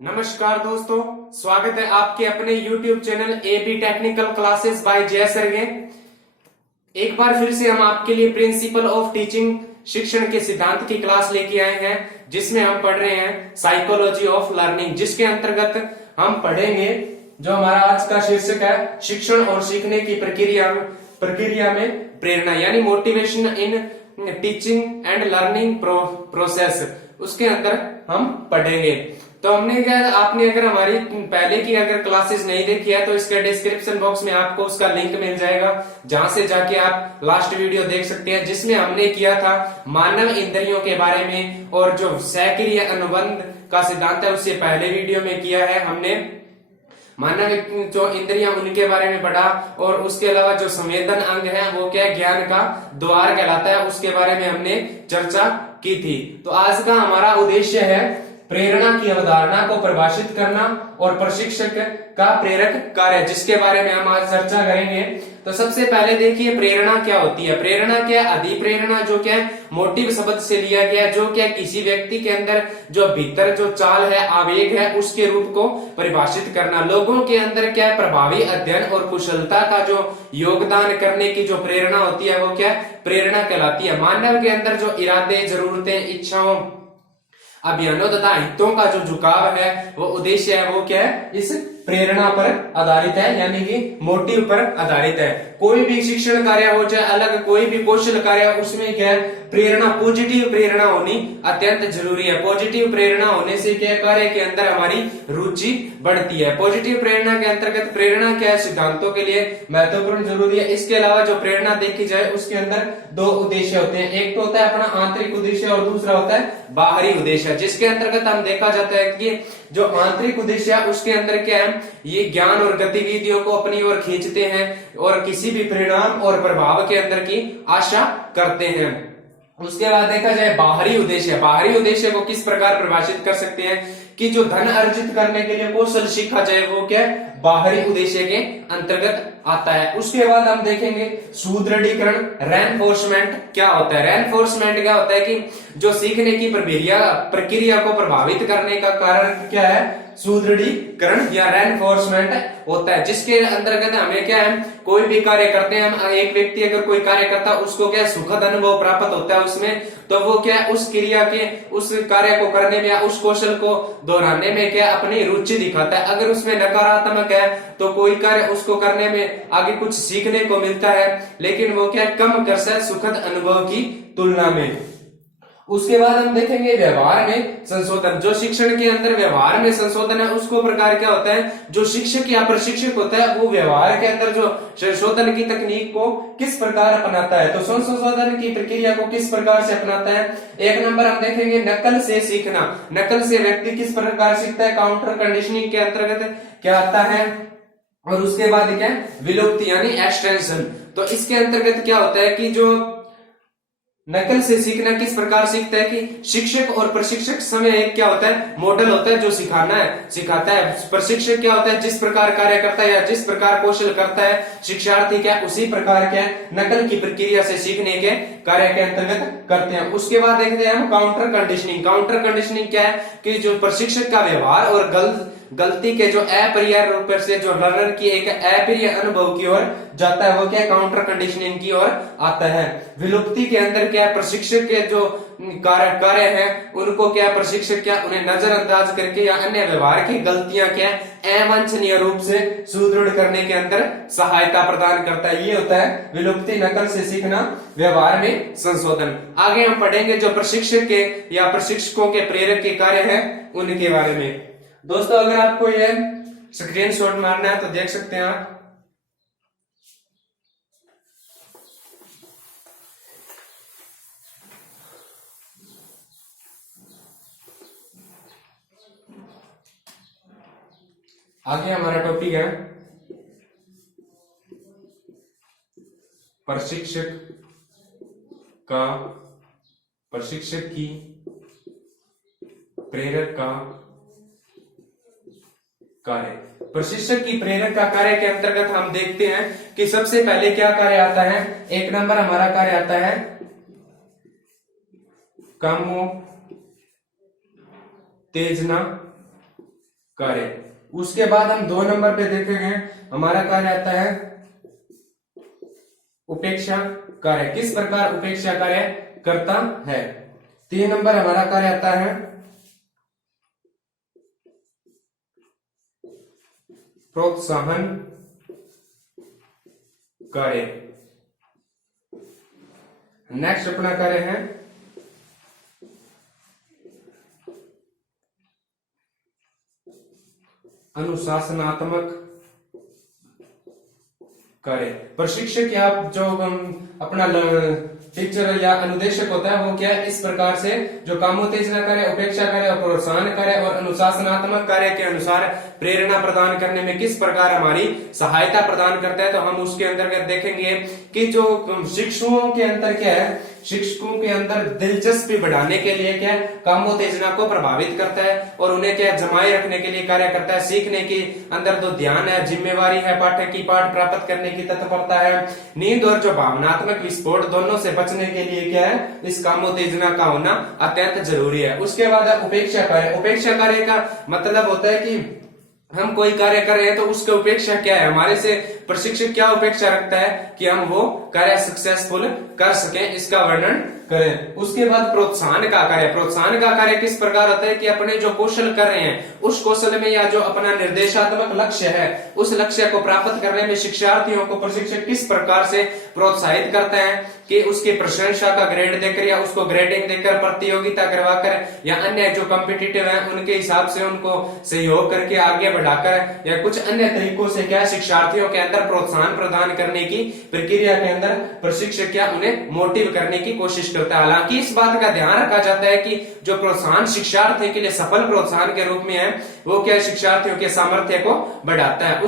नमस्कार दोस्तों, स्वागत है आपके अपने YouTube channel AB technical classes bye जय सरगे। एक बार फिर से हम आपके लिए प्रिंसिपल ऑफ टीचिंग शिक्षण के सिद्धांत की क्लास लेके आए हैं, जिसमें हम पढ़ रहे हैं साइकोलॉजी ऑफ लर्निंग, जिसके अंतर्गत हम पढ़ेंगे जो हमारा आज का शीर्षक है शिक्षण और सीखने की प्रक्रिया में प्रेरणा, यानी motivation in teaching and learning process. उसके अंदर हम पढ़ेंगे। तो हमने क्या, आपने अगर हमारी पहले की अगर क्लासेस नहीं देखी है तो इसके डिस्क्रिप्शन बॉक्स में आपको उसका लिंक मिल जाएगा, जहां से जाके आप लास्ट वीडियो देख सकते हैं, जिसमें हमने किया था मानव इंद्रियों के बारे में, और जो सक्रिय अनुबंध का सिद्धांत है उससे पहले वीडियो में किया है हमने मानव जो इंद्रियां उनके बारे में पढ़ा। और उसके अलावा जो संवेदन अंग है वो क्या ज्ञान का द्वार कहलाता है, उसके बारे में हमने चर्चा की थी। तो आज का हमारा उद्देश्य है प्रेरणा की अवधारणा को परिभाषित करना और प्रशिक्षक का प्रेरक कार्य, जिसके बारे में हम आज चर्चा करेंगे। तो सबसे पहले देखिए प्रेरणा क्या होती है। प्रेरणा क्या है? अधिप्रेरणा, जो क्या है मोटिव शब्द से लिया गया, जो क्या किसी व्यक्ति के अंदर जो भीतर जो चाल है, आवेग है, उसके रूप को परिभाषित करना। लोगों के अंदर क्या है प्रभावी अध्ययन और कुशलता का जो योगदान करने की जो प्रेरणा होती है वो क्या प्रेरणा कहलाती है। मानव के अंदर जो इरादे, जरूरतें, इच्छाओं, अभियानों तथा हितों का जो झुकाव है, वो उद्देश्य है, वो क्या है इस प्रेरणा पर आधारित है, यानी कि मोटिव पर आधारित है। कोई भी शिक्षण कार्य हो, चाहे अलग कोई भी कौशल कार्य हो, उसमें क्या है प्रेरणा, पॉजिटिव प्रेरणा होनी अत्यंत जरूरी है। पॉजिटिव प्रेरणा होने से क्या कार्य के अंदर हमारी रुचि बढ़ती है। पॉजिटिव प्रेरणा के अंतर्गत प्रेरणा क्या है सिद्धांतों के लिए महत्वपूर्ण जरूरी है। इसके अलावा जो प्रेरणा देखी जाए उसके अंदर दो उद्देश्य होते हैं, एक तो होता है अपना आंतरिक उद्देश्य और दूसरा होता है बाहरी उद्देश्य, जिसके अंतर्गत हम देखा जाता है कि जो आंतरिक उद्देश्य है उसके अंदर क्या है ये ज्ञान और गतिविधियों को अपनी ओर खींचते हैं और किसी भी परिणाम और प्रभाव के अंदर की आशा करते हैं। उसके बाद देखा जाए बाहरी उद्देश्य, बाहरी उद्देश्य को किस प्रकार परिभाषित कर सकते हैं कि जो धन अर्जित करने के लिए कौशल सीखा जाए वो क्या बाहरी उद्देश्य के अंतर्गत आता है। उसके बाद हम देखेंगे सुदृढ़ीकरण, रेनफोर्समेंट क्या होता है। रेनफोर्समेंट क्या होता है कि जो सीखने की प्रक्रिया को प्रभावित करने का कारण क्या है सुदृढ़ीकरण या रेनफोर्समेंट होता है, जिसके अंतर्गत हमें क्या है कोई भी कार्य करते हैं हम, एक व्यक्ति अगर कोई कार्य करता है उसको क्या सुखद अनुभव प्राप्त होता है उसमें, तो वो क्या उस क्रिया के उस कार्य को करने में या उस कौशल को दोहराने में क्या अपनी रुचि दिखाता है। अगर उसमें नकारात्मक है तो कोई कार्य उसको करने में आगे कुछ सीखने को मिलता है, लेकिन वो क्या कम कर सकता है सुखद अनुभव की तुलना में। उसके बाद हम देखेंगे व्यवहार में संशोधन। जो शिक्षण के अंदर व्यवहार में संशोधन है उसको प्रकार क्या होता है, जो शिक्षक या प्रशिक्षक होता है वो व्यवहार के अंदर जो संशोधन की तकनीक को किस प्रकार अपनाता है, तो संशोधन की प्रक्रिया को किस प्रकार से अपनाता है। एक नंबर हम देखेंगे नकल से सीखना। नकल से व्यक्ति किस प्रकार सीखता है, काउंटर कंडीशनिंग के अंतर्गत क्या आता है। और उसके बाद क्या विलुप्ति यानी एक्सटेंशन। तो इसके अंतर्गत क्या होता है कि जो नकल से सीखना किस प्रकार सीखता है कि शिक्षक और प्रशिक्षक समय एक क्या होता है मॉडल होता है जो सिखाता है। प्रशिक्षक क्या होता है जिस प्रकार कार्य करता है या जिस प्रकार कौशल करता है, शिक्षार्थी क्या उसी प्रकार क्या नकल की प्रक्रिया से सीखने के कार्य के अंतर्गत करते हैं। उसके बाद देखते हैं हम काउंटर कंडीशनिंग। काउंटर कंडीशनिंग क्या है कि जो प्रशिक्षक का व्यवहार और गलती के जो अप्रिय रूप से जो लर्नर की एक अप्रिय अनुभव की ओर जाता है वो क्या काउंटर कंडीशनिंग की ओर आता है। विलुप्ति के अंदर क्या प्रशिक्षक के जो कार्य है उनको क्या प्रशिक्षक क्या उन्हें नजरअंदाज करके या अन्य व्यवहार की गलतियां क्या अवांछनीय रूप से सुदृढ़ करने के अंदर सहायता प्रदान करता है। ये होता है विलुप्ति, नकल से सीखना, व्यवहार में संशोधन। आगे हम पढ़ेंगे जो प्रशिक्षक के या प्रशिक्षकों के प्रेरक के कार्य है उनके बारे में। दोस्तों अगर आपको ये स्क्रीनशॉट मारना है तो देख सकते हैं आप। आगे हमारा टॉपिक है प्रशिक्षक की प्रेरक का कार्य। प्रशिक्षक की प्रेरक का कार्य के अंतर्गत हम देखते हैं कि सबसे पहले क्या कार्य आता है। एक नंबर हमारा कार्य आता है काम, उत्तेजना कार्य। उसके बाद हम 2 नंबर पे देखेंगे, हमारा कार्य आता है उपेक्षा कार्य। किस प्रकार उपेक्षा कार्य करता है। 3 नंबर हमारा कार्य आता है प्रोत्साहन कार्य। नेक्स्ट अपना कार्य है अनुशासनात्मक कार्य। प्रशिक्षक या जो अपना टीचर या अनुदेशक होता है वो क्या इस प्रकार से जो कामोत्तेजना कार्य, उपेक्षा कार्य और प्रोत्साहन कार्य और अनुशासनात्मक कार्य के अनुसार प्रेरणा प्रदान करने में किस प्रकार हमारी सहायता प्रदान करता है। तो हम उसके अंतर्गत देखेंगे कि जो शिक्षकों के अंदर क्या है, शिक्षकों के अंदर दिलचस्पी बढ़ाने के लिए क्या कामोत्तेजना को प्रभावित करता है और उन्हें क्या जमाए रखने के लिए कार्य करता है। सीखने के अंदर जो ध्यान है, जिम्मेवारी है, पाठक की पाठ प्राप्त करने की तत्परता है, नींद और जो भावनात्मक विस्फोट दोनों से बचने के लिए क्या है इस कामोत्तेजना का होना अत्यंत जरूरी है। उसके बाद उपेक्षा कार्य। उपेक्षा कार्य का मतलब होता है कि हम कोई कार्य कर रहे हैं तो उसकी उपेक्षा क्या है, हमारे से प्रशिक्षक क्या अपेक्षा रखता है कि हम वो कार्य सक्सेसफुल कर सकें, इसका वर्णन करें। उसके बाद प्रोत्साहन का कार्य। प्रोत्साहन का कार्य किस प्रकार होता है कि अपने जो कौशल कर रहे हैं उस कौशल में या जो अपना निर्देशात्मक लक्ष्य है उस लक्ष्य को प्राप्त करने में शिक्षार्थियों को प्रशिक्षक किस प्रकार से प्रोत्साहित करता है कि उसकी प्रशंसा का ग्रेड देकर या उसको ग्रेडिंग देकर, प्रतियोगिता करवाकर या अन्य जो कॉम्पिटिटिव है उनके हिसाब से उनको सहयोग करके आगे बढ़ाकर या कुछ अन्य तरीकों से क्या शिक्षार्थियों के अंदर प्रोत्साहन प्रदान करने की प्रक्रिया के अंदर प्रशिक्षक क्या उन्हें मोटिव करने की कोशिश करता है। हालांकि इस बात का ध्यान रखा जाता है कि जो प्रोत्साहन शिक्षार्थी के लिए सफल प्रोत्साहन के रूप में है वो क्या शिक्षार्थियों के सामर्थ्य को बढ़ाता है,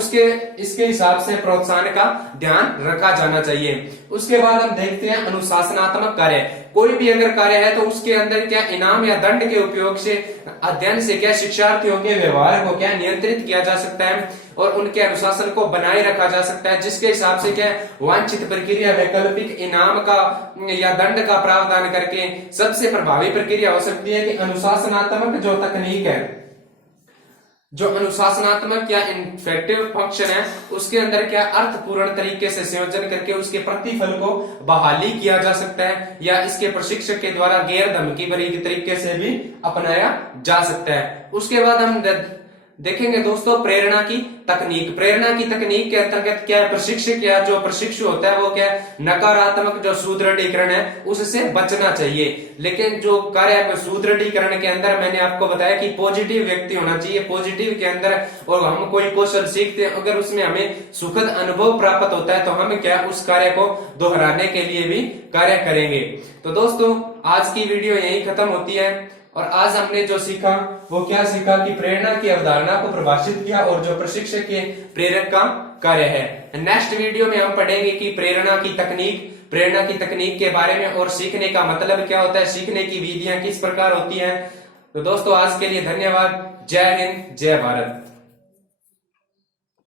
इसके हिसाब से प्रोत्साहन का ध्यान रखा जाना चाहिए। उसके बाद हम देखते हैं अनुशासनात्मक कार्य। कोई भी अगर कार्य है तो उसके अंदर क्या इनाम या दंड के उपयोग से, अध्ययन से क्या शिक्षार्थियों के व्यवहार को क्या नियंत्रित किया जा सकता है और उनके अनुशासन को बनाए रखा जा सकता है, जिसके हिसाब से क्या वांछित प्रक्रिया वैकल्पिक इनाम का या दंड का प्रावधान करके सबसे प्रभावी प्रक्रिया हो सकती है कि अनुशासनात्मक जो तकनीक है, जो अनुशासनात्मक या इफेक्टिव फंक्शन है उसके अंदर क्या अर्थपूर्ण तरीके से संयोजन करके उसके प्रतिफल को बहाली किया जा सकता है या इसके प्रशिक्षक के द्वारा गैर धमकी भरी तरीके से भी अपनाया जा सकता है। उसके बाद हम देखेंगे दोस्तों प्रेरणा की तकनीक। प्रेरणा की तकनीक के अंतर्गत क्या है, प्रशिक्षक या जो प्रशिक्षु होता है वो क्या नकारात्मक जो सुदृढ़ीकरण है उससे बचना चाहिए। लेकिन जो कार्य सुदृढ़ीकरण के अंदर मैंने आपको बताया कि पॉजिटिव व्यक्ति होना चाहिए, पॉजिटिव के अंदर और हम कोई कौशल सीखते हैं अगर उसमें हमें सुखद अनुभव प्राप्त होता है तो हम क्या उस कार्य को दोहराने के लिए भी कार्य करेंगे। तो दोस्तों आज की वीडियो यही खत्म होती है और आज हमने जो सीखा वो क्या सीखा कि प्रेरणा की अवधारणा को परिभाषित किया और जो प्रशिक्षक के प्रेरक का कार्य है। नेक्स्ट वीडियो में हम पढ़ेंगे कि प्रेरणा की तकनीक के बारे में और सीखने का मतलब क्या होता है, सीखने की विधियां किस प्रकार होती हैं। तो दोस्तों आज के लिए धन्यवाद। जय हिंद, जय भारत।